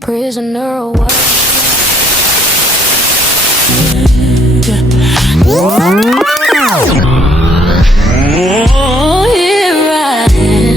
Prisoner of what? Oh, here I am.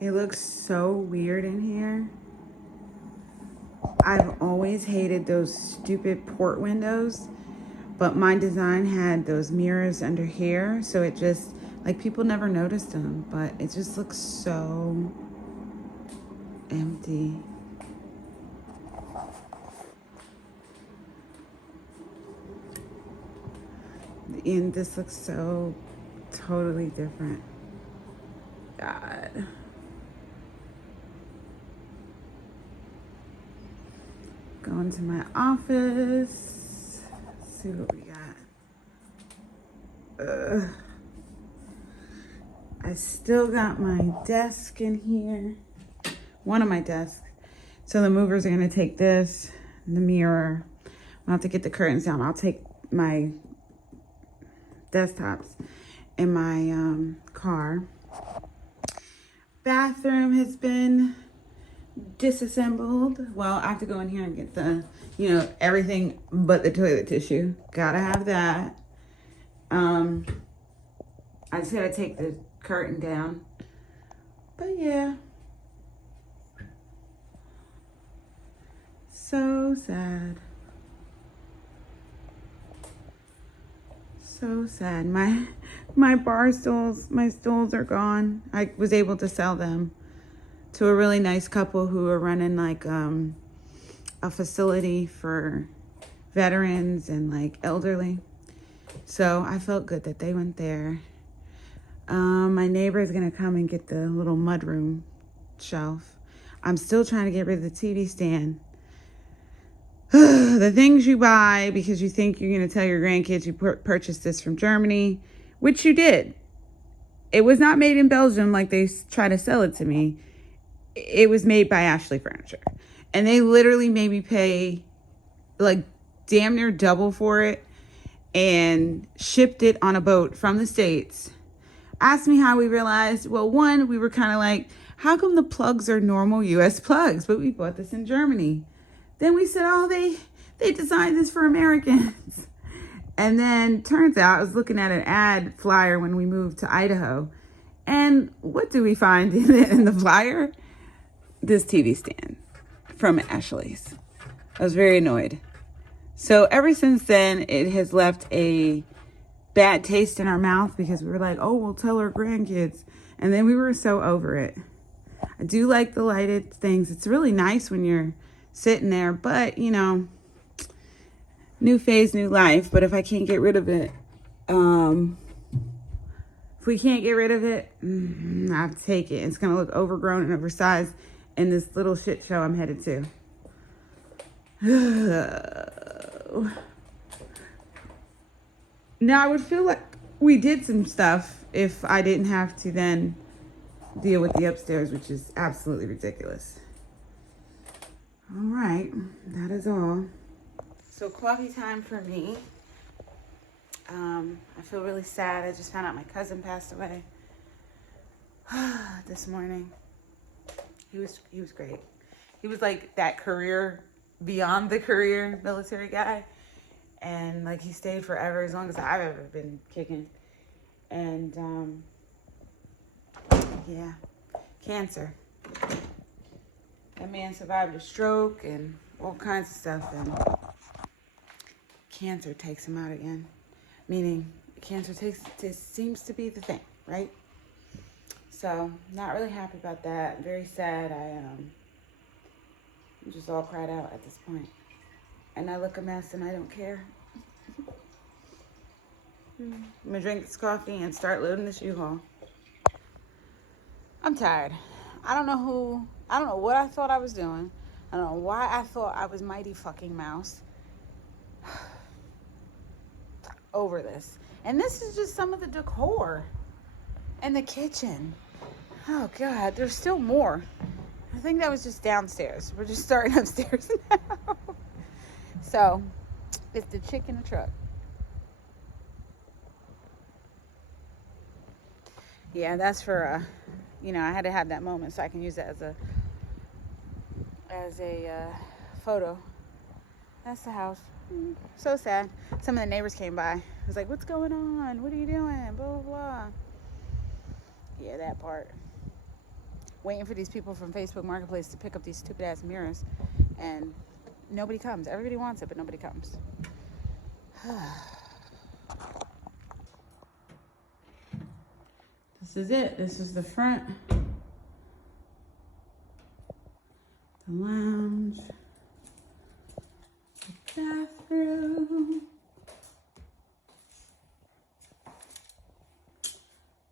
It looks so weird in here. I've always hated those stupid port windows, but my design had those mirrors under here, so it just, like, people never noticed them, but it just looks so empty. And this looks so totally different. God. Go into my office. Let's see what we got. I still got my desk in here. One of my desks. So the movers are gonna take this, the mirror. I'll have to get the curtains down. I'll take my desktops in my car. Bathroom has been disassembled. Well, I have to go in here and get the, everything but the toilet tissue. Gotta have that. I just gotta take the curtain down. But yeah. So sad. So sad. My bar stools, my stools are gone. I was able to sell them to a really nice couple who are running like a facility for veterans and like elderly. So I felt good that they went there. My neighbor is gonna come and get the little mudroom shelf. I'm still trying to get rid of the TV stand. The things you buy because you think you're gonna tell your grandkids you purchased this from Germany, which you did. It was not made in Belgium like they try to sell it to me. It was made by Ashley Furniture. And they literally made me pay like damn near double for it and shipped it on a boat from the States. Asked me how we realized. Well, one, we were kind of like, how come the plugs are normal US plugs, but we bought this in Germany? Then we said, oh, they designed this for Americans. And then turns out I was looking at an ad flyer when we moved to Idaho. And what do we find in the flyer? This TV stand from Ashley's. I was very annoyed. So ever since then, it has left a bad taste in our mouth because we were like, oh, we'll tell our grandkids. And then we were so over it. I do like the lighted things. It's really nice when you're sitting there, but new phase, new life. But if I can't get rid of it, if we can't get rid of it, I have to take it. It's gonna look overgrown and oversized in this little shit show I'm headed to. Now I would feel like we did some stuff if I didn't have to then deal with the upstairs, which is absolutely ridiculous. All right, that is all. So coffee time for me. I feel really sad. I just found out my cousin passed away this morning. He was great. He was like that career, beyond the career military guy. And like he stayed forever, as long as I've ever been kicking. And yeah, cancer. That man survived a stroke and all kinds of stuff, and cancer takes him out again. Meaning, cancer seems to be the thing, right? So, not really happy about that. Very sad. I'm just all cried out at this point. And I look a mess and I don't care. I'm gonna drink this coffee and start loading this U-Haul. I'm tired. I don't know what I thought I was doing. I don't know why I thought I was Mighty fucking Mouse over this. And this is just some of the decor and the kitchen. Oh God, there's still more. I think that was just downstairs. We're just starting upstairs now. So, it's the chick in the truck. Yeah, that's for, you know, I had to have that moment so I can use it as a photo. That's the house. So sad. Some of the neighbors came by. I was like, what's going on? What are you doing? Blah, blah, blah. Yeah, that part. Waiting for these people from Facebook Marketplace to pick up these stupid ass mirrors. And nobody comes. Everybody wants it, but nobody comes. This is it. This is the front. The lounge. The bathroom.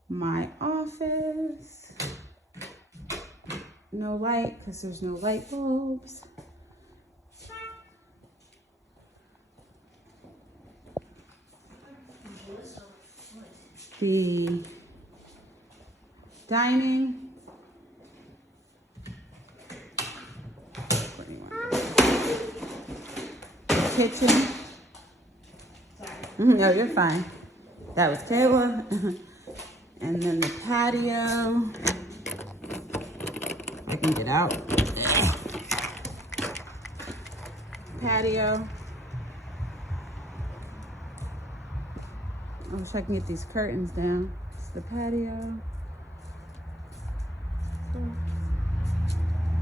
My office. No light because there's no light bulbs. The dining. Kitchen. No, you're fine. That was Kayla. And then the patio. I can get out. Patio. I wish I can get these curtains down. It's the patio.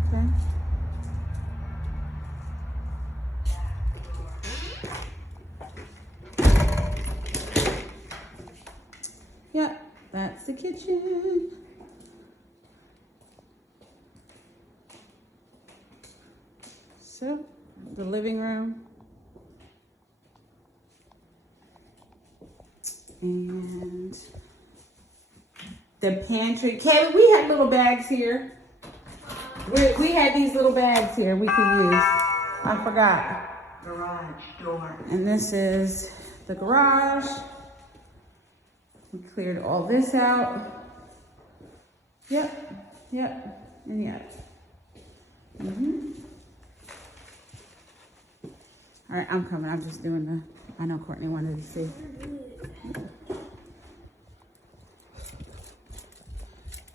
Okay. Yep, that's the kitchen. So, the living room. And the pantry. Kayla, we had little bags here. We had these little bags here we could use. I forgot. Garage door. And this is the garage. We cleared all this out. Yep, and yep. All right, I'm coming. I'm just doing the, I know Courtney wanted to see.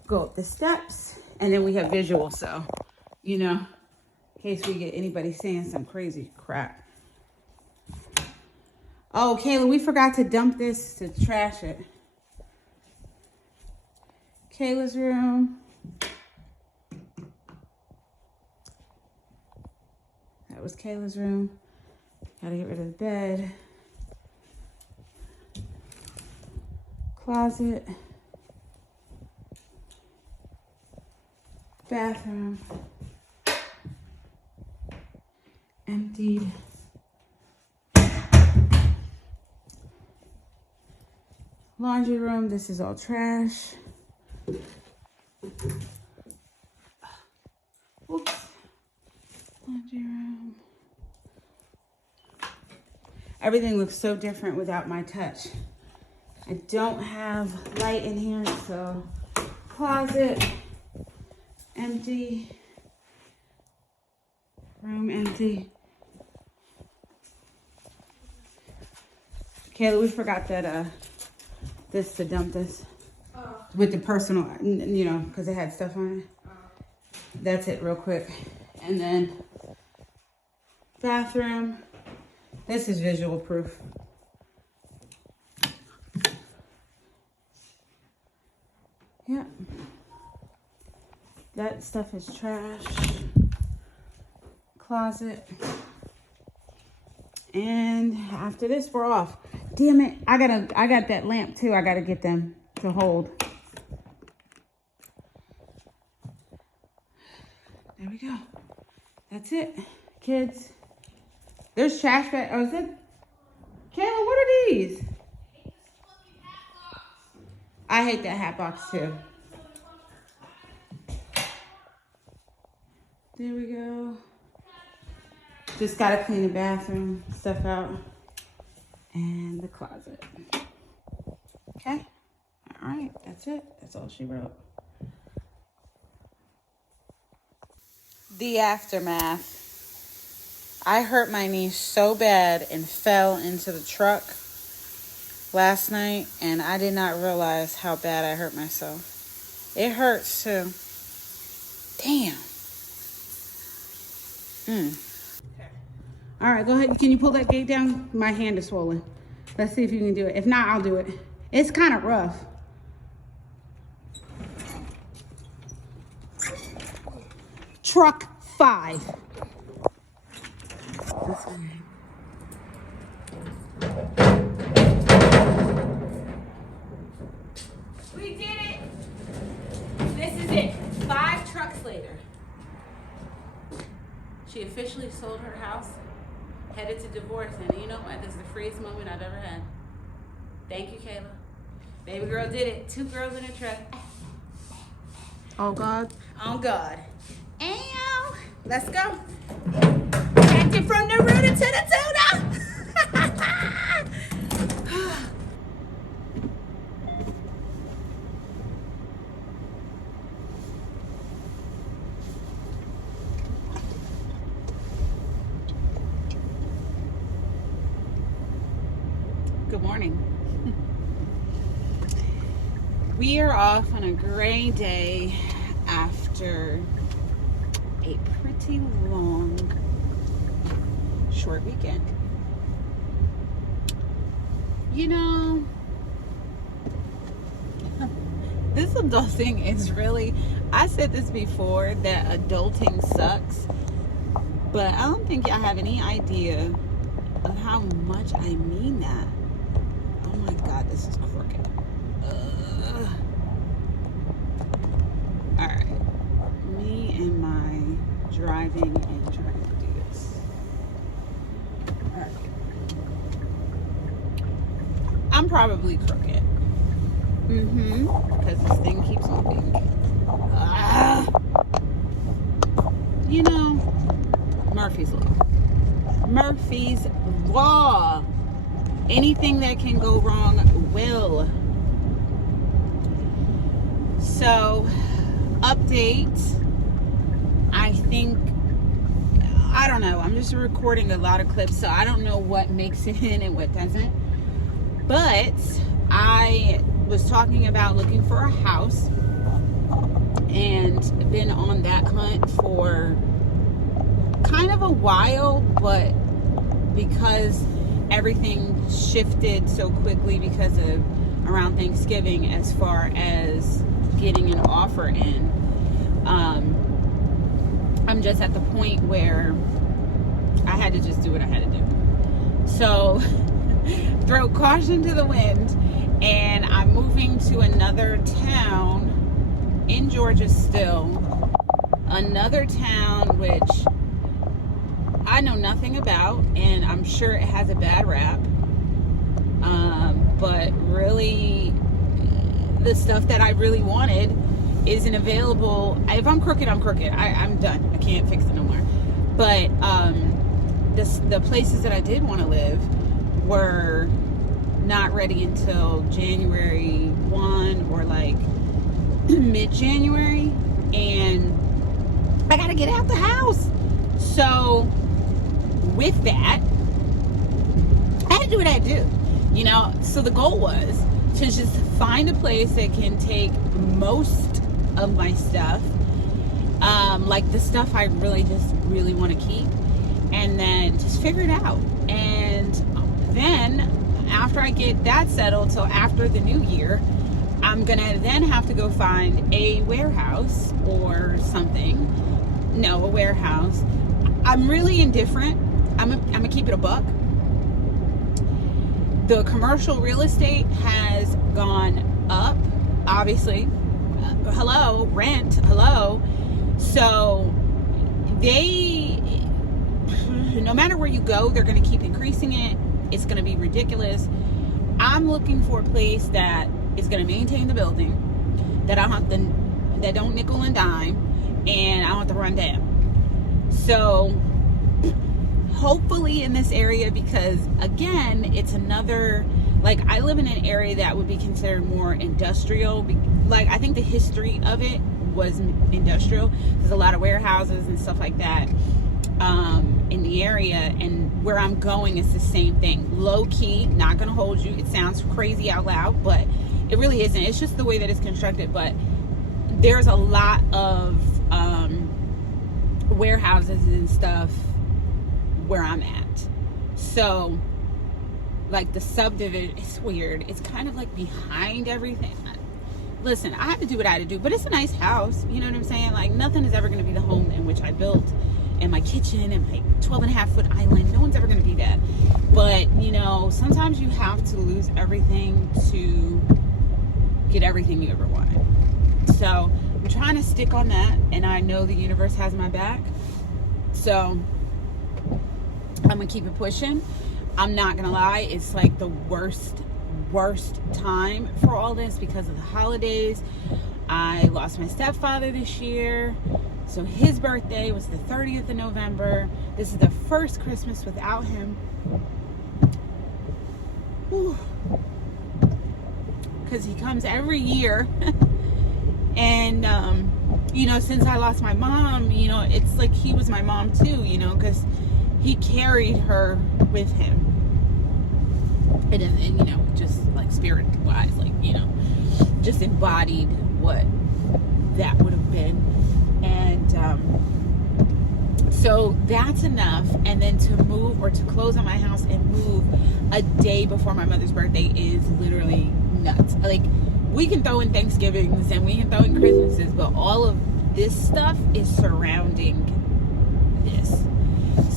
Go up the steps, and then we have visual, so, you know, in case we get anybody saying some crazy crap. Oh, Kayla, we forgot to dump this to trash it. Kayla's room. That was Kayla's room. Gotta get rid of the bed. Closet. Bathroom. Emptied. Laundry room. This is all trash. Oops. Laundry room. Everything looks so different without my touch. I don't have light in here, so closet empty. Room empty. Kayla, we forgot that this to dump this. With the personal, you know, because it had stuff on it. That's it real quick. And then bathroom. This is visual proof. Yeah. That stuff is trash. Closet. And after this, we're off. Damn it. I got that lamp too. I gotta get them to hold. There we go. That's it, kids. There's trash bag. Oh, is it? Kayla, what are these? I hate that hat box too. There we go. Just gotta clean the bathroom stuff out and the closet. Okay. All right. That's it. That's all she wrote. The aftermath. I hurt my knee so bad and fell into the truck last night, and I did not realize how bad I hurt myself. It hurts too. Damn. All right, go ahead. Can you pull that gate down? My hand is swollen. Let's see if you can do it. If not, I'll do it. It's kind of rough. Truck 5. We did it. This is it. 5 trucks later. She officially sold her house, headed to divorce, and you know what? This is the freest moment I've ever had. Thank you, Kayla. Baby girl did it. 2 girls in a truck. Oh God. On God. Ow. Let's go. Catch it from the rooter to the tuner. Good morning. We are off on a gray day after a pretty long, short weekend. You know, this adulting is really, I said this before, that adulting sucks, but I don't think y'all have any idea of how much I mean that. Oh my God, this is crooked. All right, me and my driving and trying to do this. All right. I'm probably crooked. Because this thing keeps moving. You know, Murphy's Law. Murphy's Law. Anything that can go wrong will. So, update. I think, I don't know. I'm just recording a lot of clips, so I don't know what makes it in and what doesn't. But I was talking about looking for a house and been on that hunt for kind of a while, but because everything shifted so quickly because of around Thanksgiving as far as getting an offer in, I'm just at the point where I had to just do what I had to do. So throw caution to the wind, and I'm moving to another town in Georgia still, another town which I know nothing about, and I'm sure it has a bad rap, but really the stuff that I really wanted isn't available. If I'm crooked, I'm crooked. I'm done. I can't fix it no more. But the places that I did want to live were not ready until January 1 or like mid-January, and I gotta get out the house. So with that, I had to do what I had to do, you know. So the goal was to just find a place that can take most of my stuff, like the stuff I really want to keep, and then just figure it out. And then after I get that settled, till after the new year, I'm gonna then have to go find a warehouse or something. No, a warehouse. I'm really indifferent. I'm gonna keep it a buck. The commercial real estate has gone up, obviously. Hello, rent, hello. So they, no matter where you go, they're gonna keep increasing it. It's gonna be ridiculous. I'm looking for a place that is gonna maintain the building, that that don't nickel and dime, and I don't have to run down. So hopefully in this area, because again, it's another, like, I live in an area that would be considered more industrial. Like, I think the history of it was industrial. There's a lot of warehouses and stuff like that in the area, and where I'm going is the same thing. Low key, not gonna hold you, it sounds crazy out loud, but it really isn't. It's just the way that it's constructed. But there's a lot of warehouses and stuff where I'm at. So, like, the subdivision, it's weird. It's kind of like behind everything. Listen, I have to do what I had to do, but it's a nice house. You know what I'm saying? Like, nothing is ever going to be the home in which I built, and my kitchen and my 12.5-foot island. No one's ever going to be that. But, you know, sometimes you have to lose everything to get everything you ever wanted. So I'm trying to stick on that, and I know the universe has my back. So I'm gonna keep it pushing. I'm not gonna lie, it's like the worst time for all this because of the holidays. I lost my stepfather this year, so his birthday was the 30th of November. This is the first Christmas without him. Because he comes every year. And you know, since I lost my mom, you know, it's like he was my mom too, you know, because he carried her with him. And you know, just like spirit wise, like, you know, just embodied what that would have been. And so that's enough. And then to move or to close on my house and move a day before my mother's birthday is literally nuts. Like, we can throw in Thanksgivings and we can throw in Christmases, but all of this stuff is surrounding this.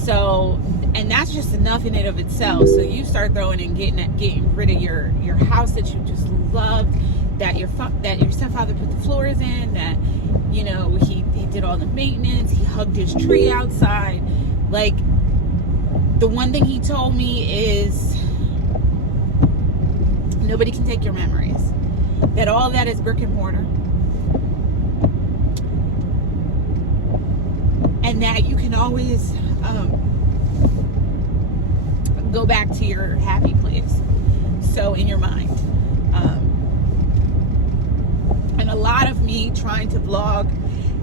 So, and that's just enough in and of itself. So you start throwing in getting rid of your house that you just loved, that your stepfather put the floors in, that, you know, he did all the maintenance, he hugged his tree outside. Like, the one thing he told me is nobody can take your memories. That all that is brick and mortar. And that you can always go back to your happy place. So, in your mind. And a lot of me trying to vlog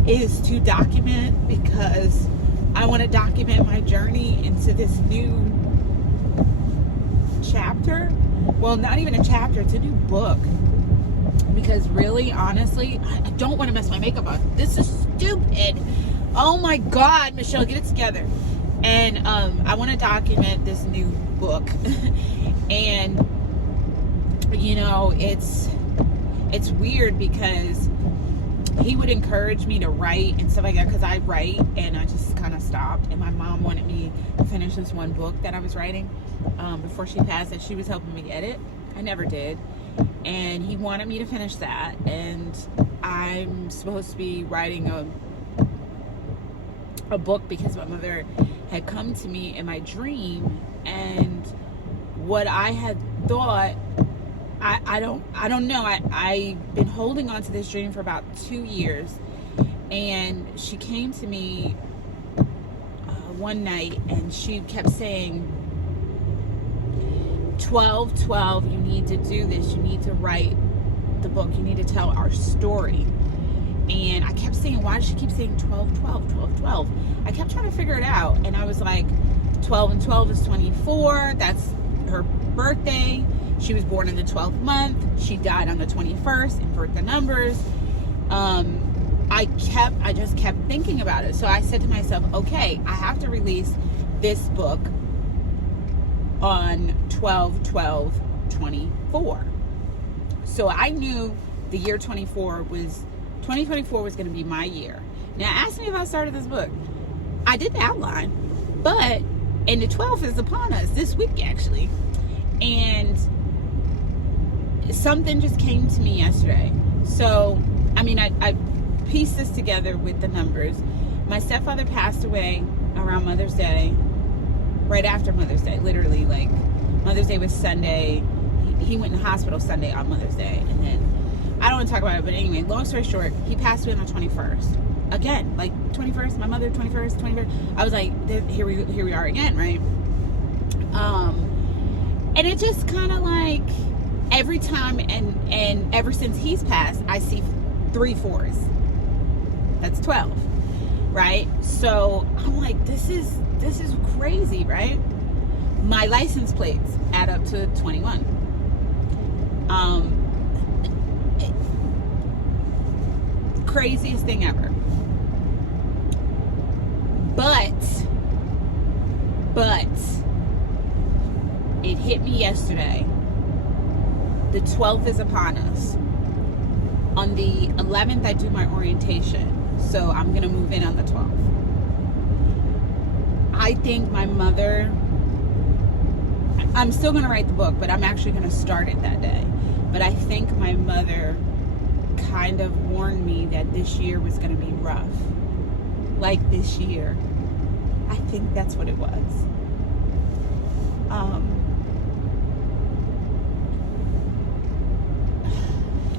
is to document, because I want to document my journey into this new chapter. Well, not even a chapter, it's a new book. Because really, honestly, I don't want to mess my makeup up. This is stupid. Oh my God, Michelle, get it together. And I want to document this new book. And, you know, it's weird because he would encourage me to write and stuff like that, because I write, and I just kind of stopped. And my mom wanted me to finish this one book that I was writing before she passed, that she was helping me edit. I never did. And he wanted me to finish that, and I'm supposed to be writing a book because my mother had come to me in my dream, and what I had thought, I don't know, I've been holding on to this dream for about 2 years, and she came to me one night, and she kept saying, 12, you need to do this, you need to write the book, you need to tell our story. And I kept saying, why does she keep saying 12? I kept trying to figure it out, and I was like, 12 and 12 is 24, that's her birthday. She was born in the 12th month, she died on the 21st, invert the numbers. I just kept thinking about it. So I said to myself, okay, I have to release this book on 12/12/24. So I knew the year 2024 was going to be my year. Now, ask me if I started this book. I did the outline, but, and the 12th is upon us this week, actually. And something just came to me yesterday. So, I mean, I pieced this together with the numbers. My stepfather passed away around Mother's Day. Right after Mother's Day, literally, like, Mother's Day was Sunday. He went in the hospital Sunday on Mother's Day, and then, I don't want to talk about it, but anyway, long story short, he passed away on the 21st. again, like 21st, my mother, 21st. I was like, here we are again, right? And it just kind of like every time, and ever since he's passed, I see 3 4s. That's 12, right? So I'm like, this is crazy, right? My license plates add up to 21. Craziest thing ever. But it hit me yesterday. The 12th is upon us. On the 11th, I do my orientation. So I'm going to move in on the 12th. I think my mother, I'm still going to write the book, but I'm actually going to start it that day. But I think my mother kind of warned me that this year was going to be rough. Like this year. I think that's what it was.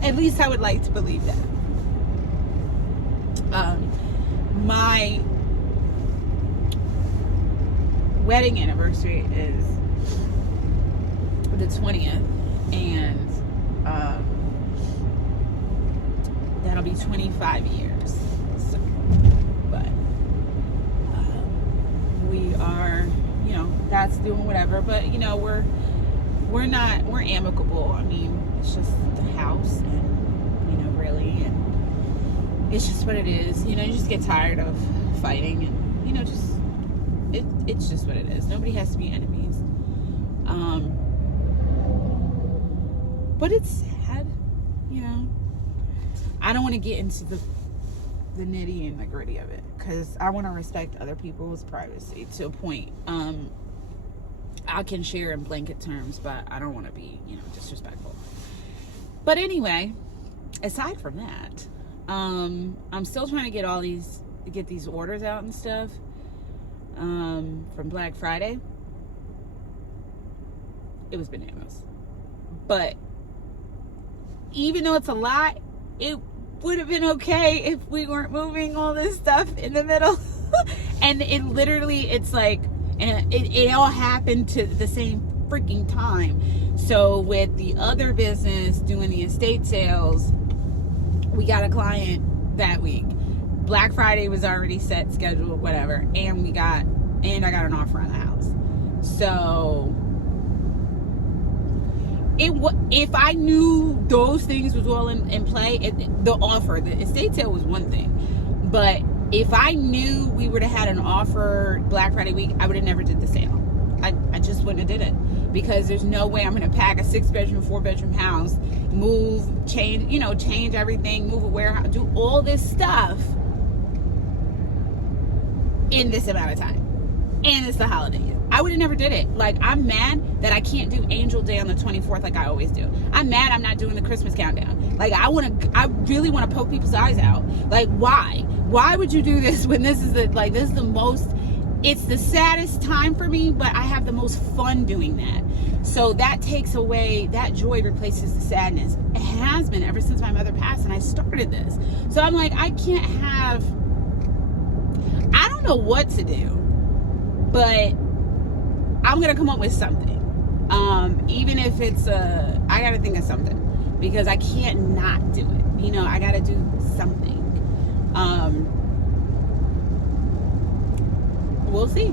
At least I would like to believe that. My wedding anniversary is the 20th, and that'll be 25 years. So, but we are, you know, that's doing whatever. But you know, we're amicable. I mean, it's just the house, and you know, really, and it's just what it is. You know, you just get tired of fighting, and you know, just it's just what it is. Nobody has to be enemies. But it's sad, you know. I don't want to get into the nitty and the gritty of it, because I want to respect other people's privacy to a point. I can share in blanket terms, but I don't want to be, you know, disrespectful. But anyway, aside from that, I'm still trying to get these orders out and stuff from Black Friday. It was bananas. But even though it's a lot, it would have been okay if we weren't moving all this stuff in the middle. And it literally, it's like, and it all happened to the same freaking time. So with the other business doing the estate sales, we got a client that week. Black Friday was already set, scheduled, whatever, and I got an offer on the house. So if I knew those things was all in play, the estate sale was one thing, but if I knew we would have had an offer Black Friday week, I would have never did the sale. I just wouldn't have did it, because there's no way I'm going to pack a 6-bedroom, 4-bedroom house, move, change everything, move a warehouse, do all this stuff in this amount of time. And it's the holidays. I would have never did it. Like, I'm mad that I can't do Angel Day on the 24th like I always do. I'm mad I'm not doing the Christmas countdown. Like, I really want to poke people's eyes out. Like, why? Why would you do this when this is the most, it's the saddest time for me, but I have the most fun doing that. So that takes away, that joy replaces the sadness. It has been ever since my mother passed and I started this. So I'm like, I can't have, I don't know what to do, but I'm going to come up with something. Even if it's I got to think of something, because I can't not do it. You know, I got to do something. We'll see.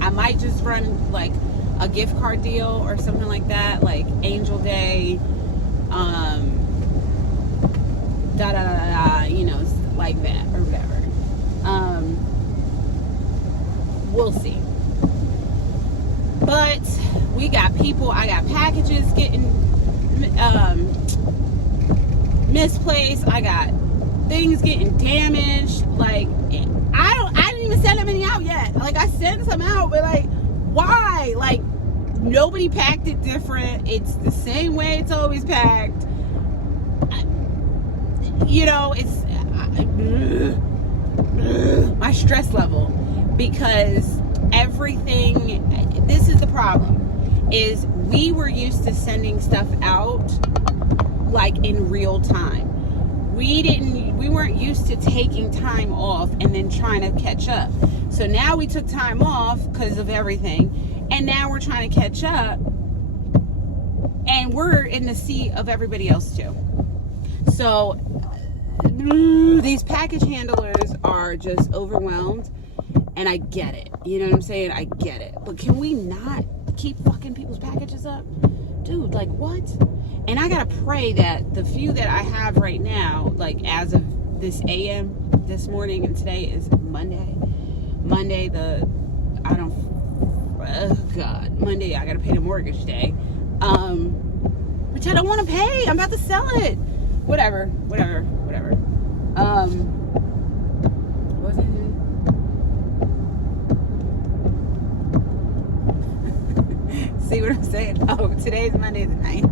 I might just run like a gift card deal or something like that, like Angel Day, you know, like that or whatever. We'll see. But we got people, I got packages getting misplaced. I got things getting damaged. Like, I didn't even send them any out yet. Like, I sent some out, but like, why? Like, nobody packed it different. It's the same way it's always packed. You know, it's my stress level, because everything, this is the problem, is we were used to sending stuff out like in real time. We we weren't used to taking time off and then trying to catch up. So now we took time off because of everything, and now we're trying to catch up, and we're in the sea of everybody else too. So these package handlers are just overwhelmed, and I get it. You know what I'm saying? I get it. But can we not keep fucking people's packages up? Dude, like what? And I gotta pray that the few that I have right now, like as of this AM, this morning, and today is Monday, Monday I gotta pay the mortgage day, which I don't want to pay. I'm about to sell it. Whatever. What was it? See what I'm saying? Oh, today's Monday the 9th.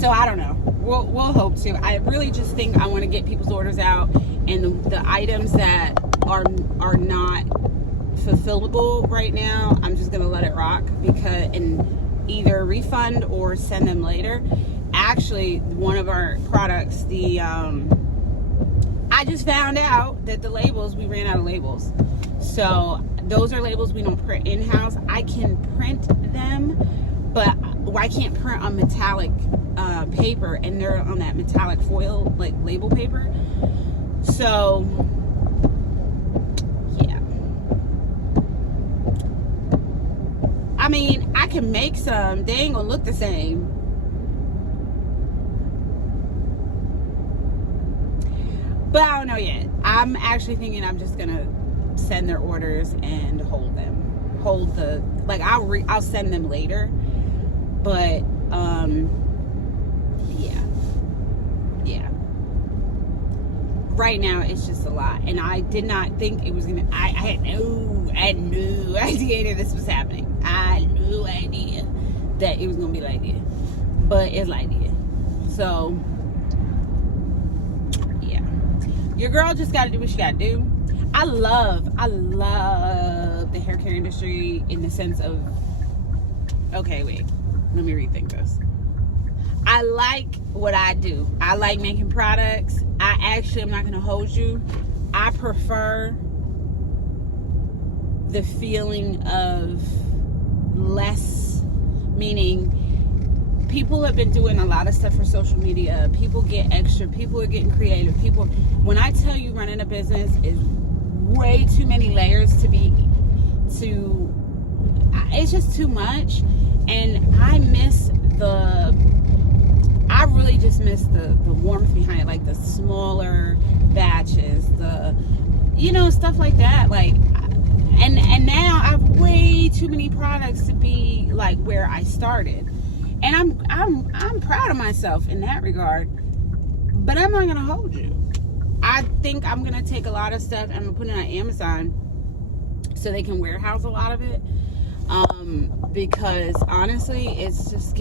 So I don't know. We'll hope to. I really just think I want to get people's orders out, and the items that are not fulfillable right now, I'm just gonna let it rock, and either refund or send them later. Actually, one of our products, I just found out that the labels, we ran out of labels. So those are labels we don't print in-house. I can print them, but I can't print on metallic paper, and they're on that metallic foil, like label paper. So yeah, I mean, I can make some. They ain't gonna look the same, but I don't know yet. I'm actually thinking I'm just gonna send their orders and hold the, like, I'll send them later, but yeah, right now it's just a lot, and I did not think it was gonna, I had no idea that this was happening. I had no idea that it was gonna be like this, but it's like this. So yeah, your girl just gotta do what she gotta do. I love the hair care industry in the sense of, okay, wait, let me rethink this. I like what I do. I like making products. I'm not gonna hold you, I prefer the feeling of less, meaning people have been doing a lot of stuff for social media. People get extra, people are getting creative. When I tell you running a business is way too many layers it's just too much, and I really just miss the warmth behind it, like the smaller batches, stuff like that, like, and now I have way too many products to be like where I started, and I'm proud of myself in that regard, but I'm not gonna hold you. I think I'm gonna take a lot of stuff and I'm gonna put it on Amazon so they can warehouse a lot of it, because honestly it's just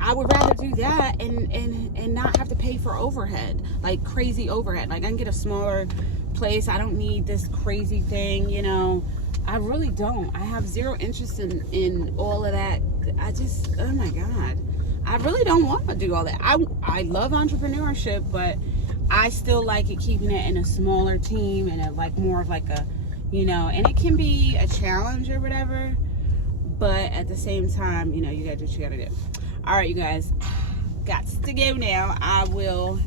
I would rather do that and not have to pay for overhead, like crazy overhead. Like, I can get a smaller place. I don't need this crazy thing, I really don't. I have zero interest in all of that. Oh my God, I really don't want to do all that. I love entrepreneurship, but I still like it keeping it in a smaller team and more of like a, and it can be a challenge or whatever, but at the same time, you gotta do what you gotta do. All right, you guys, got to go now. I will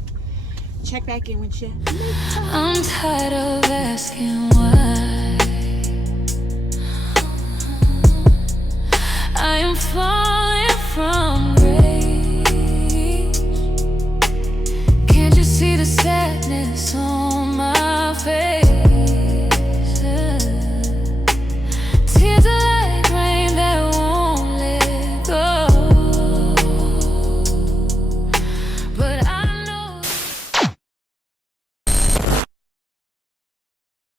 check back in with you. I'm tired of asking why.